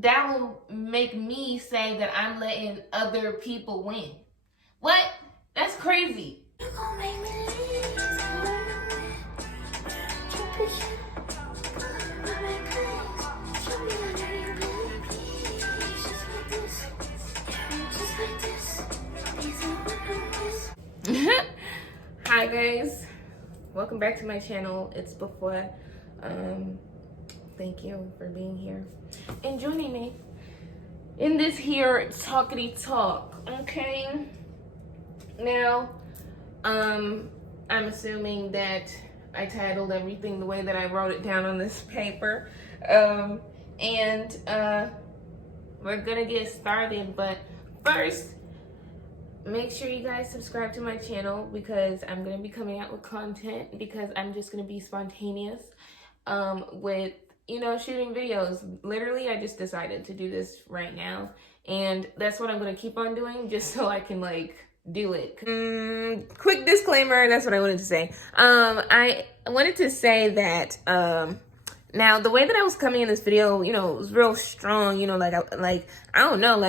that will make me say that I'm letting other people win. What? That's crazy. You gonna make me leave. Hi guys, welcome back to my channel. It's before. Thank you for being here and joining me in this here talkity talk. Okay, now I'm assuming that I titled everything the way that I wrote it down on this paper, and we're gonna get started. But first, make sure you guys subscribe to my channel because I'm gonna be coming out with content, because I'm just gonna be spontaneous with, you know, shooting videos. Literally, I just decided to do this right now, and that's what I'm gonna keep on doing, just so I can like do it. Quick disclaimer, that's what I wanted to say. I wanted to say that now the way that I was coming in this video, you know, it was real strong, you know, I don't know,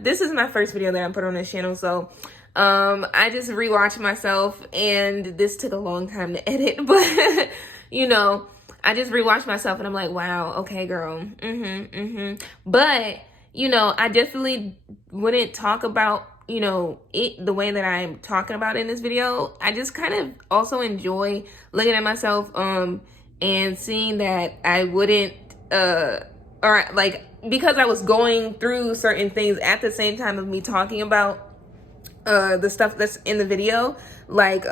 this is my first video that I put on this channel, so I just rewatched myself, and this took a long time to edit, but you know, I just rewatched myself and I'm like, wow, okay, girl. But, you know, I definitely wouldn't talk about, you know, it the way that I'm talking about it in this video. I just kind of also enjoy looking at myself and seeing that I wouldn't or like, because I was going through certain things at the same time of me talking about the stuff that's in the video, like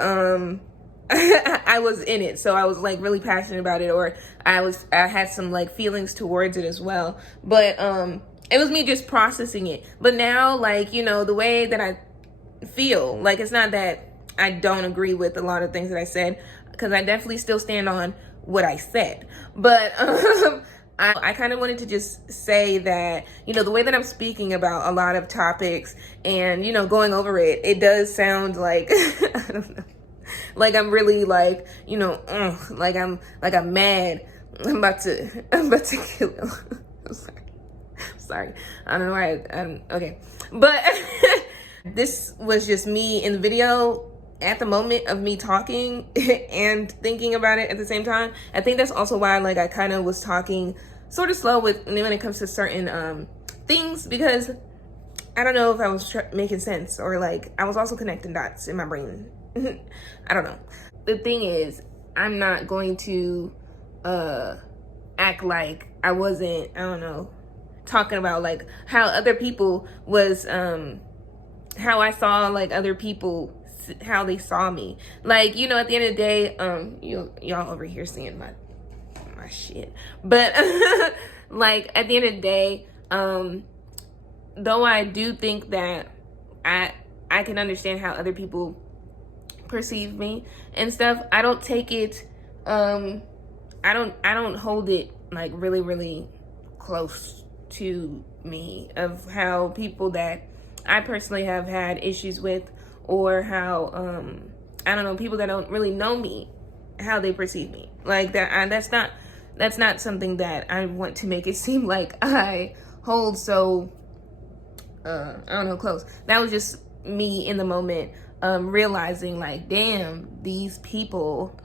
I was in it, so I was like really passionate about it, or I had some like feelings towards it as well. But it was me just processing it. But now, like, you know, the way that I feel, like, it's not that I don't agree with a lot of things that I said, because I definitely still stand on what I said. But I kind of wanted to just say that, you know, the way that I'm speaking about a lot of topics and, you know, going over it, it does sound like I don't know, like I'm really like, you know, like I'm mad. I'm about to kill him. I'm sorry. I don't know why I'm okay. But this was just me in the video at the moment of me talking and thinking about it at the same time. I think that's also why, like, I kind of was talking sort of slow when it comes to certain things, because I don't know if I was making sense, or like I was also connecting dots in my brain. I don't know. The thing is, I'm not going to act like I wasn't, I don't know, talking about like how other people was, how I saw like other people, how they saw me. Like, you know, at the end of the day, y'all over here seeing my shit. But like at the end of the day, though I do think that I can understand how other people perceive me and stuff, I don't take it I don't hold it like really close to me, of how people that I personally have had issues with, or how I don't know, people that don't really know me, how they perceive me. Like that, that's not something that I want to make it seem like I hold so I don't know, close. That was just me in the moment, realizing like, damn, these people.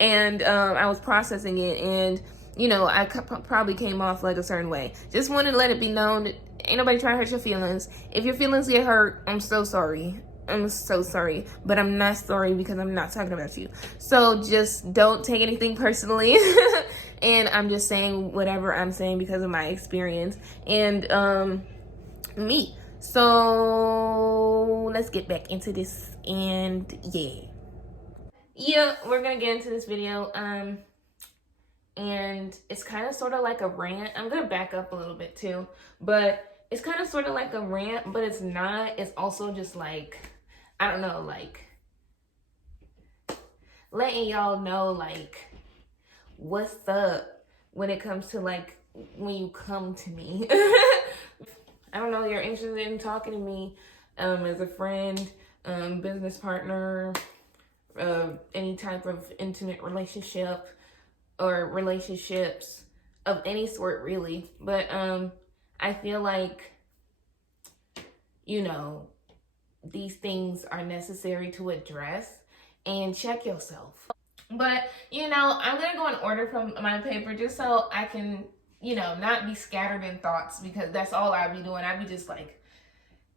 And I was processing it, and you know, I probably came off like a certain way. Just wanted to let it be known that ain't nobody trying to hurt your feelings. If your feelings get hurt, I'm so sorry. I'm so sorry, but I'm not sorry because I'm not talking about you. So just don't take anything personally. And I'm just saying whatever I'm saying because of my experience and me. So let's get back into this, and yeah, we're gonna get into this video, and it's kind of sort of like a rant. I'm gonna back up a little bit too, but it's kind of sort of like a rant, but it's not. It's also just like, I don't know, like letting y'all know like what's up when it comes to like when you come to me. I don't know, you're interested in talking to me as a friend, business partner, any type of intimate relationship or relationships, of any sort, really. But I feel like, you know, these things are necessary to address and check yourself. But, you know, I'm going to go in order from my paper just so I can, you know, not be scattered in thoughts, because that's all I'd be doing. I'd be just like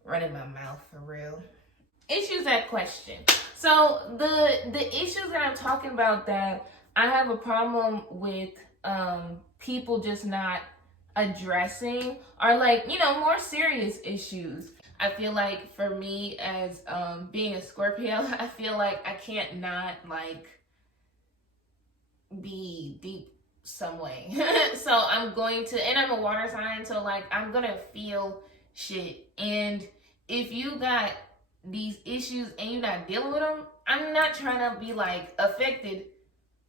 running my mouth for real. Issues at question. So the issues that I'm talking about that I have a problem with people just not addressing are, like, you know, more serious issues. I feel like for me as being a Scorpio, I feel like I can't not like be deep some way. So I'm going to, and I'm a water sign, so like I'm gonna feel shit. And if you got these issues and you're not dealing with them, I'm not trying to be like affected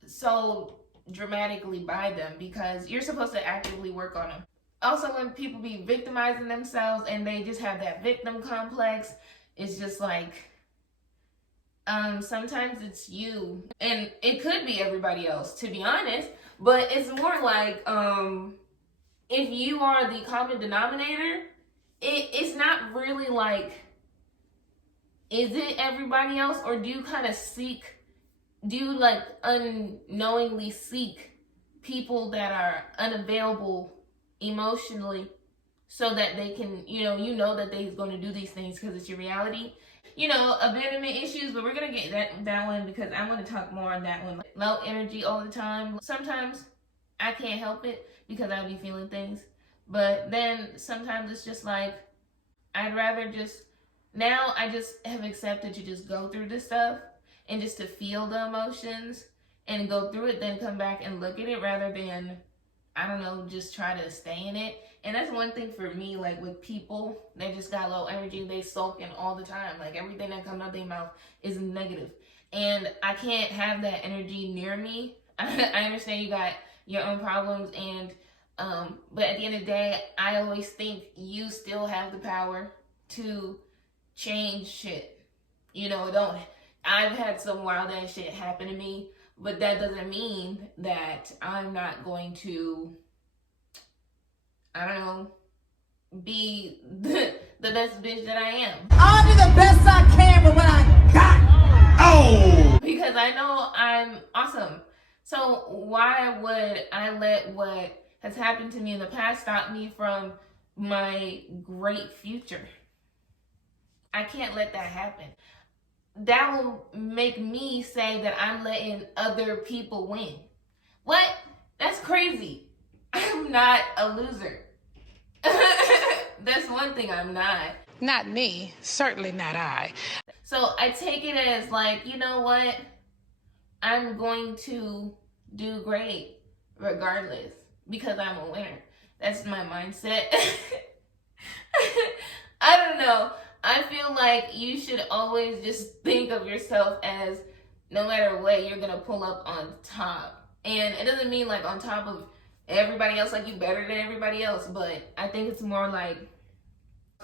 so dramatically by them, because you're supposed to actively work on them. Also, when people be victimizing themselves and they just have that victim complex, it's just like, sometimes it's you, and it could be everybody else, to be honest, but it's more like, if you are the common denominator, it's not really like, is it everybody else, or do you kind of do you like unknowingly seek people that are unavailable emotionally so that they can, you know that they're going to do these things because it's your reality? You know, abandonment issues, but we're going to get that one because I want to talk more on that one. Low energy all the time. Sometimes I can't help it because I be feeling things. But then sometimes it's just like, I'd rather just, now I just have accepted to just go through this stuff and just to feel the emotions and go through it, then come back and look at it, rather than, I don't know, just try to stay in it. And that's one thing for me, like with people that just got low energy, they sulking all the time. Like everything that comes out of their mouth is negative. And I can't have that energy near me. I understand you got your own problems, and but at the end of the day, I always think you still have the power to change shit. You know, I've had some wild ass shit happen to me, but that doesn't mean that I'm not going to, I don't know, be the best bitch that I am. I'll do the best I can with what I got. Oh! Because I know I'm awesome. So why would I let what has happened to me in the past stop me from my great future? I can't let that happen. That will make me say that I'm letting other people win. What? That's crazy. I'm not a loser. That's one thing I'm not. Not me. Certainly not I. So I take it as like, you know what? I'm going to do great regardless because I'm a winner. That's my mindset. I don't know. I feel like you should always just think of yourself as, no matter what, you're gonna pull up on top. And it doesn't mean like on top of everybody else, like you better than everybody else, but I think it's more like,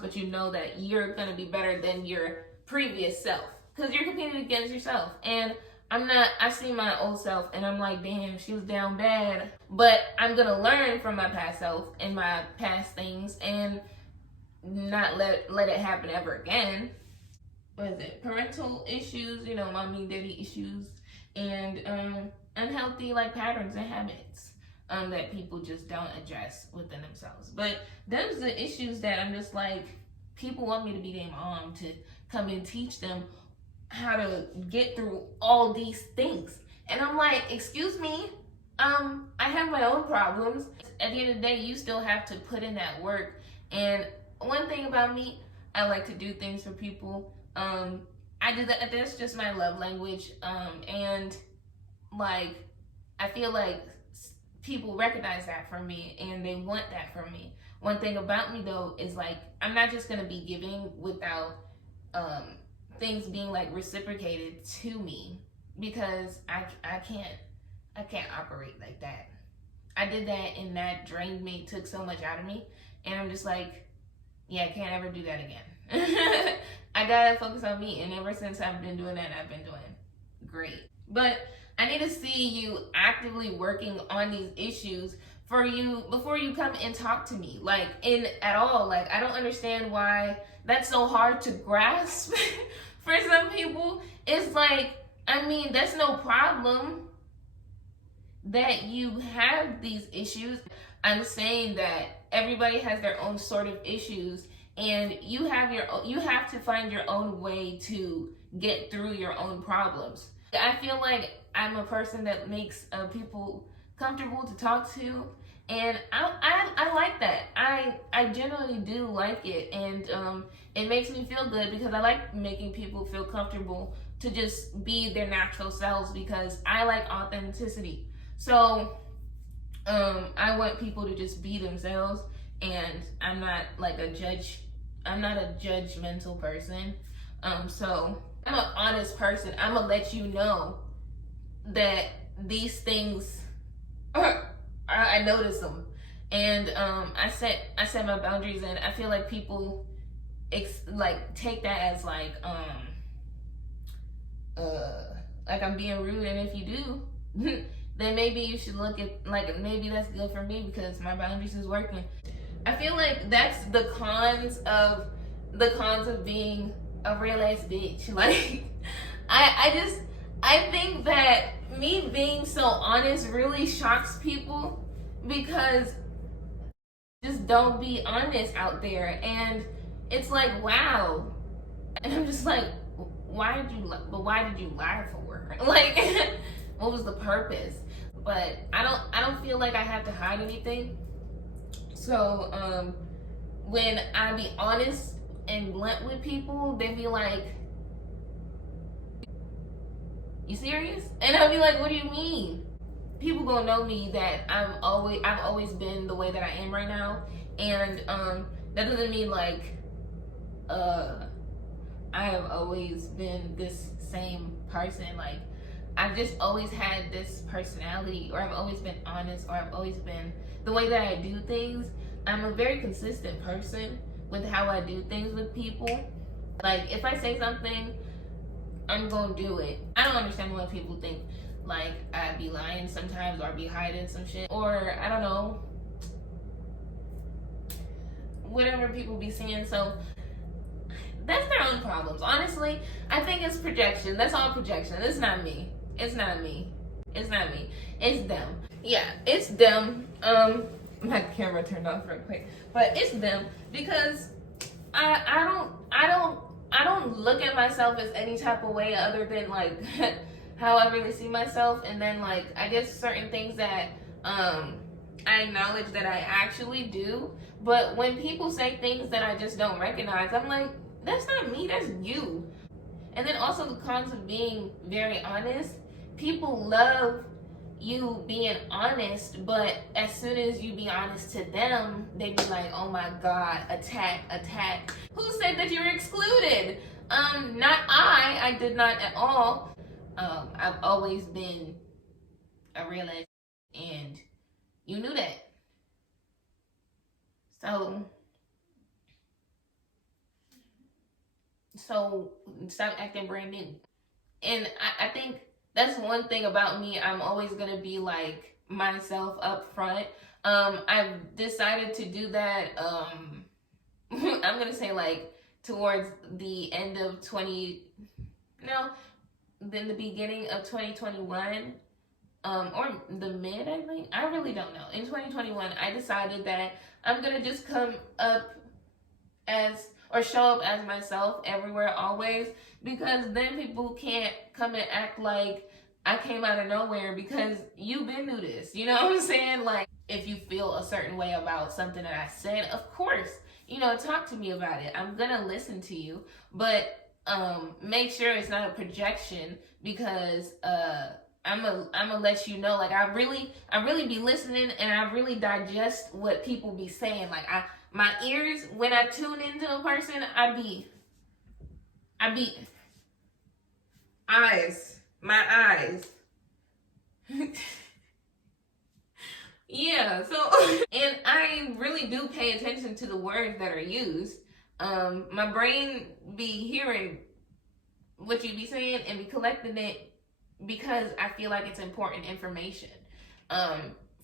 but you know that you're gonna be better than your previous self, because you're competing against yourself. And I see my old self and I'm like, damn, she was down bad, but I'm gonna learn from my past self and my past things and not let it happen ever again. What is it? Parental issues, you know, mommy, daddy issues, and unhealthy like patterns and habits that people just don't address within themselves. But those are the issues that I'm just like, people want me to be their mom, to come and teach them how to get through all these things. And I'm like, excuse me, I have my own problems. At the end of the day, you still have to put in that work. And one thing about me, I like to do things for people. I do that. That's just my love language. And like, I feel like people recognize that from me and they want that from me. One thing about me though is like, I'm not just gonna be giving without things being like reciprocated to me, because I can't operate like that. I did that and that drained me, took so much out of me, and I'm just like, yeah, I can't ever do that again. I gotta focus on me, and ever since I've been doing that, I've been doing great. But I need to see you actively working on these issues for you before you come and talk to me, like, in at all. Like, I don't understand why that's so hard to grasp for some people. It's like, I mean, that's no problem that you have these issues. I'm saying that everybody has their own sort of issues, and you have to find your own way to get through your own problems. I feel like I'm a person that makes people comfortable to talk to, and I like that. I generally do like it, and it makes me feel good because I like making people feel comfortable to just be their natural selves, because I like authenticity. So I want people to just be themselves, and I'm not like a judge. I'm not a judgmental person. So I'm an honest person. I'm gonna let you know that these things I notice them, and I set my boundaries, and I feel like people like take that as like I'm being rude, and if you do, then maybe you should look at, like, maybe that's good for me because my boundaries is working. I feel like that's the cons of being a real ass bitch. Like, I think that me being so honest really shocks people, because just don't be honest out there, and it's like, wow. And I'm just like, why did you lie for? Like, what was the purpose? But I don't feel like I have to hide anything. So when I be honest and blunt with people, they be like, you serious? And I'll be like, what do you mean? People gonna know me that I've always been the way that I am right now, and that doesn't mean like I have always been this same person. Like, I've just always had this personality, or I've always been honest, or I've always been the way that I do things. I'm a very consistent person with how I do things with people. Like, if I say something, I'm gonna do it. I don't understand why people think like I be lying sometimes, or be hiding some shit, or I don't know, whatever people be saying. So that's their own problems. Honestly, I think it's projection. That's all projection. It's not me. It's not me. It's not me. It's them. Yeah, it's them. My camera turned off real quick, but it's them, because I don't look at myself as any type of way other than like how I really see myself, and then like I guess certain things that I acknowledge that I actually do. But when people say things that I just don't recognize, I'm like, that's not me, that's you. And then also the cons of being very honest. People love you being honest, but as soon as you be honest to them, they be like, oh my god, attack. Who said that you were excluded? Not I did not at all. I've always been a realist, and you knew that. So stop acting brand new. And I think that's one thing about me. I'm always gonna be like myself up front. I've decided to do that. I'm gonna say like towards the end of then the beginning of 2021, or the mid, I think. I really don't know. In 2021, I decided that I'm gonna just come up as, or show up as myself everywhere, always, because then people can't come and act like I came out of nowhere, because you've been through this. You know what I'm saying? Like, if you feel a certain way about something that I said, of course, talk to me about it. I'm gonna listen to you, but make sure it's not a projection, because I'm gonna let you know, like, I really be listening, and I really digest what people be saying. Like, my ears, when I tune into a person, I be my eyes. Yeah, so and I really do pay attention to the words that are used. My brain be hearing what you be saying and be collecting it, because I feel like it's important information.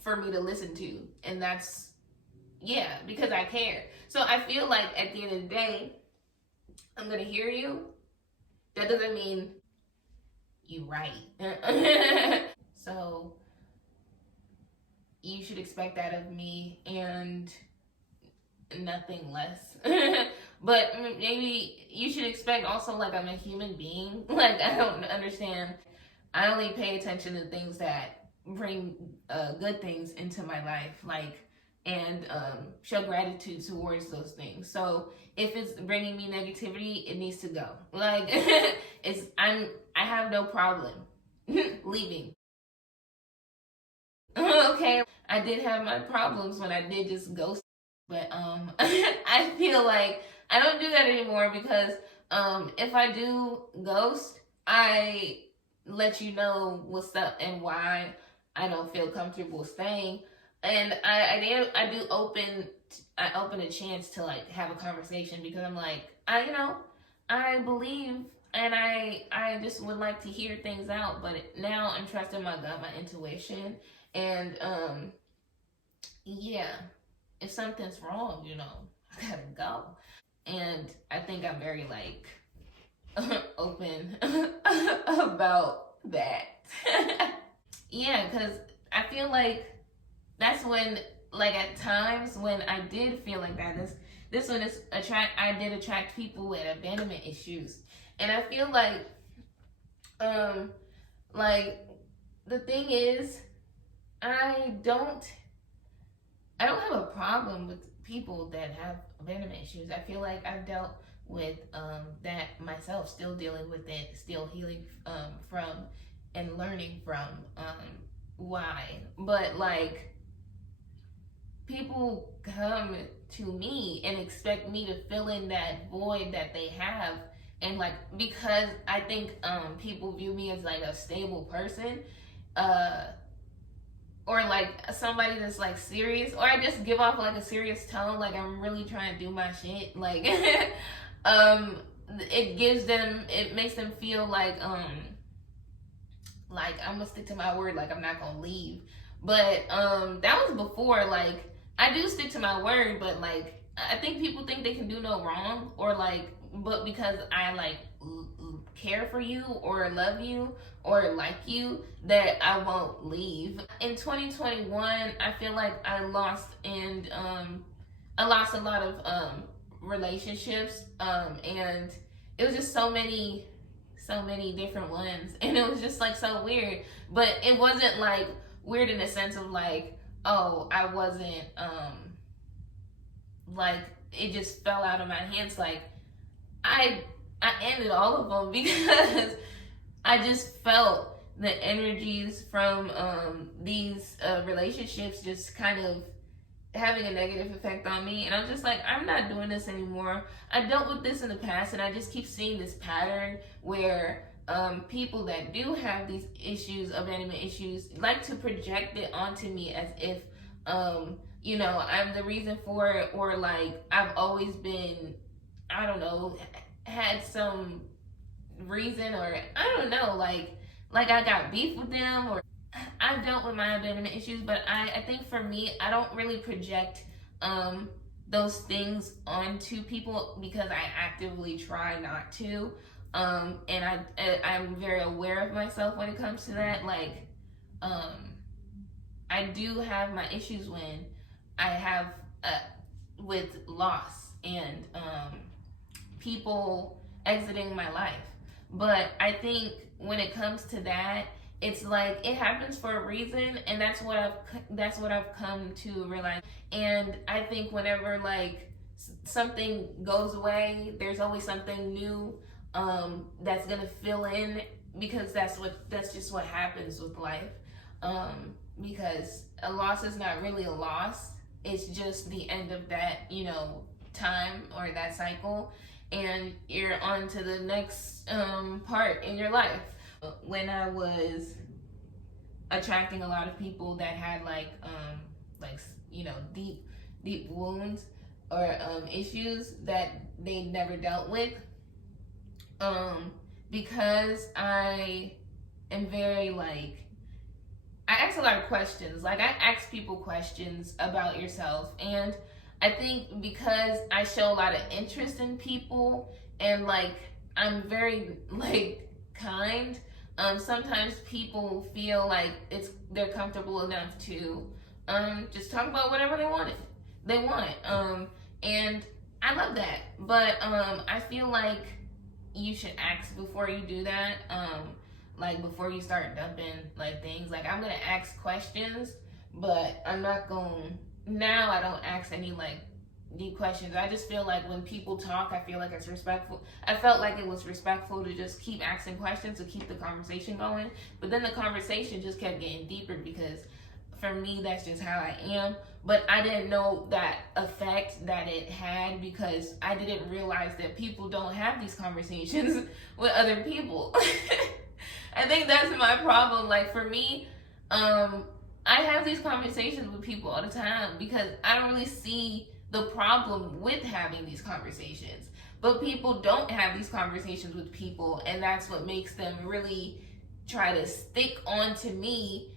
for me to listen to, and that's, yeah, because I care. So I feel like at the end of the day, I'm gonna hear you. That doesn't mean you right. So you should expect that of me and nothing less. But maybe you should expect also, like, I'm a human being. Like, I don't understand. I only pay attention to things that bring good things into my life, like, and show gratitude towards those things. So if it's bringing me negativity, it needs to go. Like, I have no problem leaving. Okay, I did have my problems when I did just ghost, but I feel like I don't do that anymore, because if I do ghost, I let you know what's up and why I don't feel comfortable staying. And I do open a chance to, like, have a conversation, because I'm like, I believe, and I just would like to hear things out, but now I'm trusting my gut, my intuition, and yeah, if something's wrong, I gotta go. And I think I'm very, like, open about that. Yeah, because I feel like that's when, like, at times when I did feel like that, this one is I did attract people with abandonment issues. And I feel like the thing is, I don't have a problem with people that have abandonment issues. I feel like I've dealt with that myself, still dealing with it, still healing from and learning from why. But, like, people come to me and expect me to fill in that void that they have, and, like, because I think people view me as, like, a stable person, or, like, somebody that's, like, serious, or I just give off, like, a serious tone, like I'm really trying to do my shit, like, it makes them feel like I'm gonna stick to my word, like I'm not gonna leave. But that was before, like, I do stick to my word, but, like, I think people think they can do no wrong, or, like, but because I, like, care for you or love you or like you, that I won't leave. In 2021, I feel like I lost a lot of relationships, and it was just so many different ones, and it was just, like, so weird. But it wasn't, like, weird in the sense of, like, oh, I wasn't like, it just fell out of my hands. Like, I ended all of them because I just felt the energies from these relationships just kind of having a negative effect on me, and I'm just like, I'm not doing this anymore. I dealt with this in the past, and I just keep seeing this pattern where people that do have these issues, abandonment issues, like to project it onto me as if I'm the reason for it, or, like, I've always been, I don't know, had some reason, or I don't know, like I got beef with them, or I've dealt with my abandonment issues. But I think for me, I don't really project those things onto people, because I actively try not to, and I'm very aware of myself when it comes to that. Like, I do have my issues when I have with loss and people exiting my life. But I think when it comes to that, it's like, it happens for a reason, and that's what I've come to realize. And I think whenever, like, something goes away, there's always something new that's gonna fill in, because that's just what happens with life. Because a loss is not really a loss; it's just the end of that, time, or that cycle, and you're on to the next part in your life. When I was attracting a lot of people that had, like, deep wounds, or issues that they never dealt with, because I am very, like, I ask a lot of questions. Like, I ask people questions about yourself, and I think because I show a lot of interest in people, and like I'm very like kind, sometimes people feel like they're comfortable enough to just talk about whatever they want. And I love that, but I feel like you should ask before you do that. Like before you start dumping like things. Like, I'm gonna ask questions, but I'm not gonna, now I don't ask any like deep questions. I just feel like when people talk, I feel like it's respectful. I felt like it was respectful to just keep asking questions to keep the conversation going, but then the conversation just kept getting deeper because for me, that's just how I am. But I didn't know that effect that it had because I didn't realize that people don't have these conversations with other people. I think that's my problem. Like, for me, I have these conversations with people all the time because I don't really see the problem with having these conversations. But people don't have these conversations with people, and that's what makes them really try to stick on to me,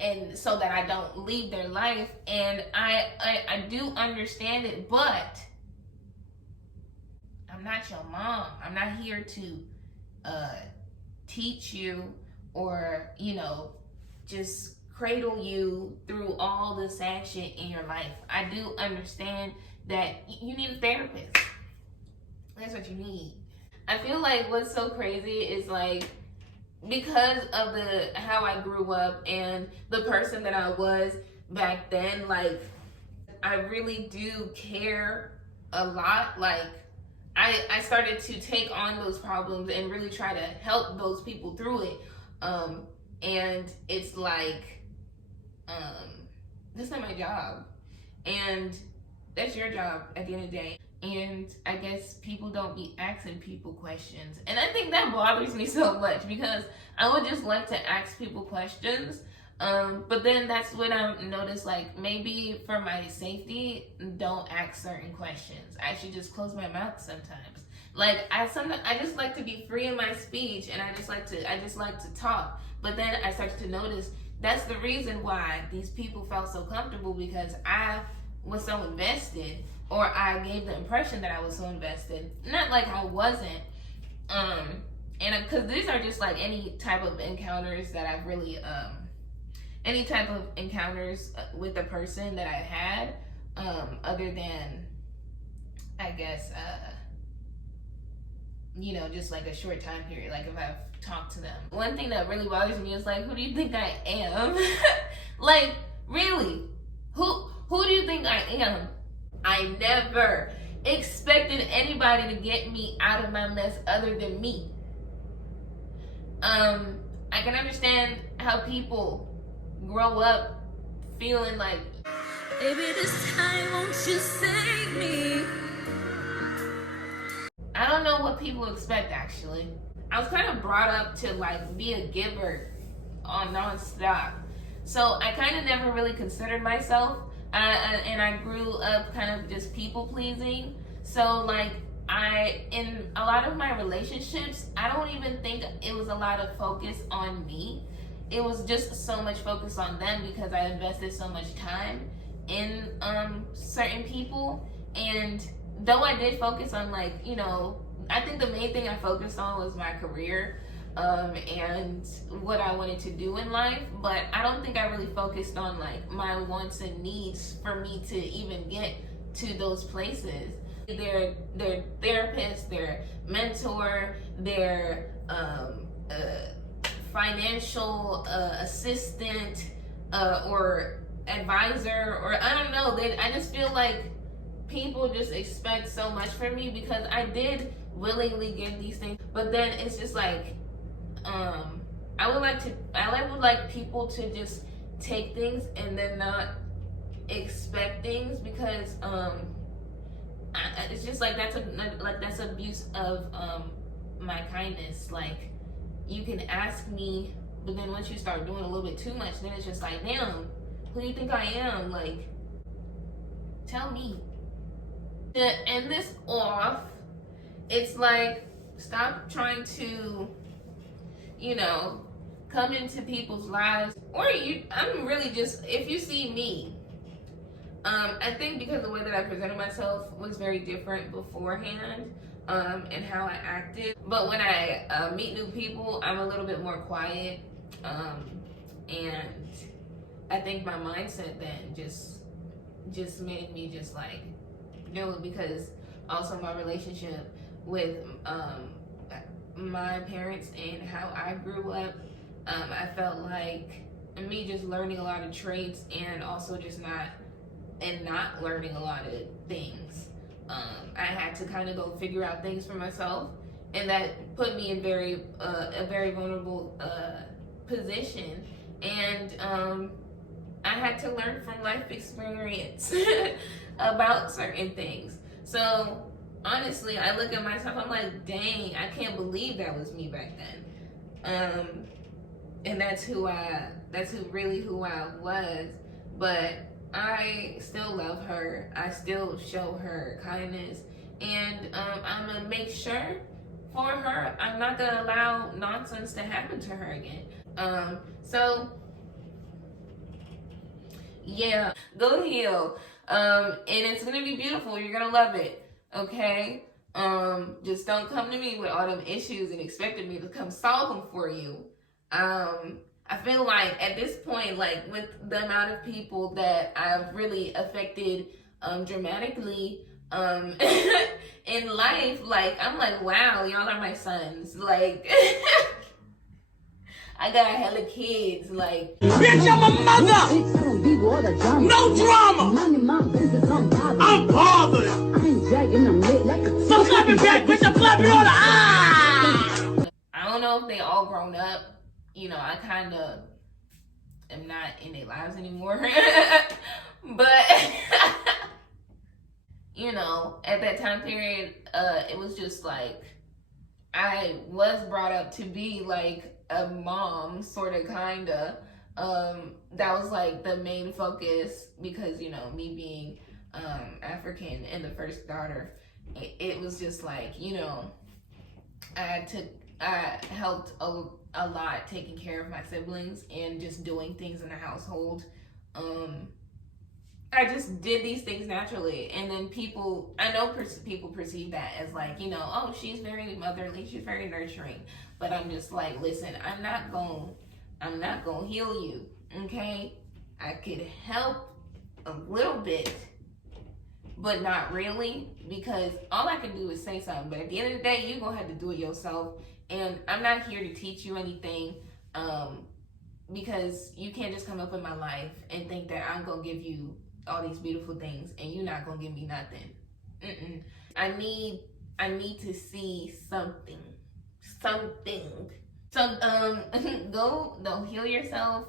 and so that I don't leave their life. And I do understand it, but I'm not your mom. I'm not here to teach you or, just cradle you through all the sad shit in your life. I do understand that you need a therapist. That's what you need. I feel like what's so crazy is like, because of how I grew up and the person that I was back then, like, I really do care a lot. Like, I started to take on those problems and really try to help those people through it. And it's like, that's not my job. And that's your job at the end of the day. And I guess people don't be asking people questions. And I think that bothers me so much because I would just like to ask people questions. But then that's when I noticed, like, maybe for my safety, don't ask certain questions. I should just close my mouth sometimes. Like, I just like to be free in my speech, and I just like to talk. But then I started to notice that's the reason why these people felt so comfortable, because I was so invested, or I gave the impression that I was so invested. Not like I wasn't. And because these are just like any type of encounters that I've really any type of encounters with a person that I had, other than, I guess, just like a short time period, like if I've talked to them. One thing that really bothers me is like, who do you think I am? Like, really? Who do you think I am? I never expected anybody to get me out of my mess other than me. I can understand how people grow up feeling like, baby, this time won't you save me? I don't know what people expect, actually. I was kind of brought up to like be a giver on nonstop, so I kind of never really considered myself, and I grew up kind of just people pleasing. So like, in a lot of my relationships, I don't even think it was a lot of focus on me. It was just so much focus on them because I invested so much time in certain people. And though I did focus on, like, I think the main thing I focused on was my career, and what I wanted to do in life, but I don't think I really focused on like my wants and needs for me to even get to those places. Their therapist, their mentor, their financial assistant, or advisor, or I don't know. I just feel like people just expect so much from me because I did willingly give these things, but then it's just like, I would like people to just take things and then not expect things, because it's just like that's abuse of my kindness. Like, you can ask me, but then once you start doing a little bit too much, then it's just like, damn, who do you think I am? Like, tell me. To end this off, it's like, stop trying to, come into people's lives, or I'm really just, if you see me, I think because the way that I presented myself was very different beforehand, and how I acted. But when I meet new people, I'm a little bit more quiet, and I think my mindset then just made me just like do it, because also my relationship with my parents and how I grew up, I felt like me just learning a lot of traits and also just not learning a lot of things. I had to kind of go figure out things for myself, and that put me in a very vulnerable position. And I had to learn from life experience about certain things. So honestly, I look at myself, I'm like, dang, I can't believe that was me back then. And that's who I was. But I still love her. I still show her kindness, and I'm gonna make sure for her I'm not gonna allow nonsense to happen to her again. So yeah, go heal. And it's gonna be beautiful. You're gonna love it. Okay. Just don't come to me with all them issues and expecting me to come solve them for you. I feel like at this point, like with the amount of people that I've really affected dramatically in life, like I'm like, wow, y'all are my sons. Like I got hella kids, like Bitch, I'm a mother! No drama! I'm bothered! So clap it back, bitch, I'm clapping on the eye! I don't know if they all grown up. You know, I kind of am not in their lives anymore. But, you know, at that time period, it was just like, I was brought up to be like a mom, sort of, kind of. That was like the main focus, because, you know, me being African and the first daughter, it was just like, you know, I helped a lot taking care of my siblings and just doing things in the household. I just did these things naturally, and then people perceive that as like, you know, oh, she's very motherly, she's very nurturing. But I'm just like, listen, I'm not gonna heal you, okay? I could help a little bit, but not really, because all I can do is say something. But at the end of the day, you're gonna have to do it yourself. And I'm not here to teach you anything, because you can't just come up in my life and think that I'm gonna give you all these beautiful things and you're not gonna give me nothing. I need to see something. So go heal yourself,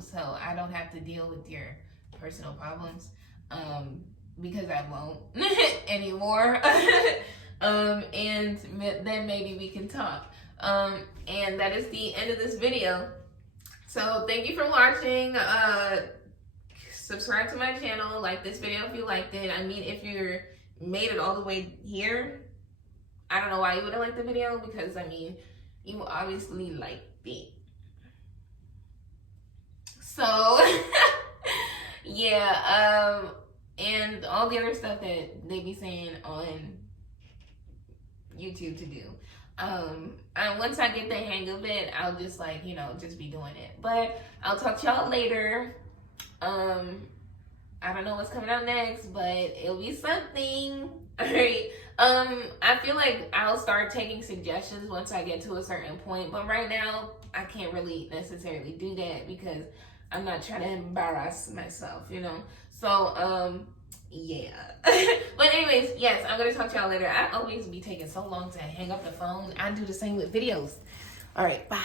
so I don't have to deal with your personal problems, because I won't anymore. And then maybe we can talk. And that is the end of this video. So thank you for watching. Subscribe to my channel, like this video if you liked it. I mean, if you made it all the way here, I don't know why you wouldn't like the video, because I mean, you obviously liked it. So yeah, and all the other stuff that they be saying on YouTube to do. And once I get the hang of it, I'll just like, you know, just be doing it. But I'll talk to y'all later. I don't know what's coming out next, but it'll be something. Alright. I feel like I'll start taking suggestions once I get to a certain point, but right now I can't really necessarily do that because I'm not trying to embarrass myself, you know. So yeah. But anyways, yes, I'm gonna talk to y'all later. I always be taking so long to hang up the phone. I do the same with videos. All right, bye.